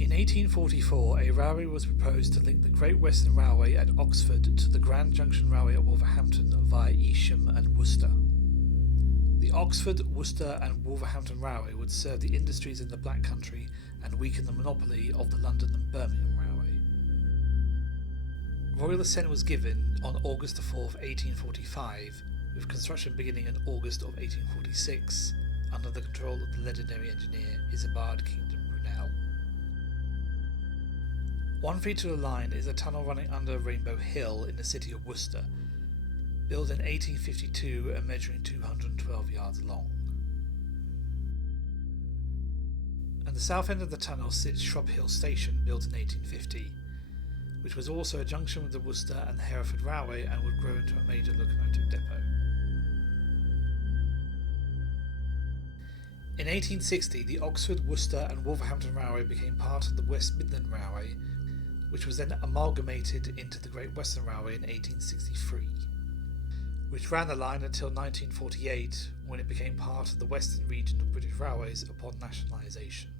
In 1844, a railway was proposed to link the Great Western Railway at Oxford to the Grand Junction Railway at Wolverhampton via Easham and Worcester. The Oxford, Worcester and Wolverhampton Railway would serve the industries in the Black Country and weaken the monopoly of the London and Birmingham Railway. Royal assent was given on August 4, 1845, with construction beginning in August of 1846, under the control of the legendary engineer Isambard Kingdom Brunel. One feature of the line is a tunnel running under Rainbow Hill in the city of Worcester, built in 1852 and measuring 212 yards long. At the south end of the tunnel sits Shrub Hill Station, built in 1850, which was also a junction with the Worcester and the Hereford Railway and would grow into a major locomotive depot. In 1860, the Oxford, Worcester and Wolverhampton Railway became part of the West Midland Railway, which was then amalgamated into the Great Western Railway in 1863, which ran the line until 1948, when it became part of the Western region of British Railways upon nationalisation.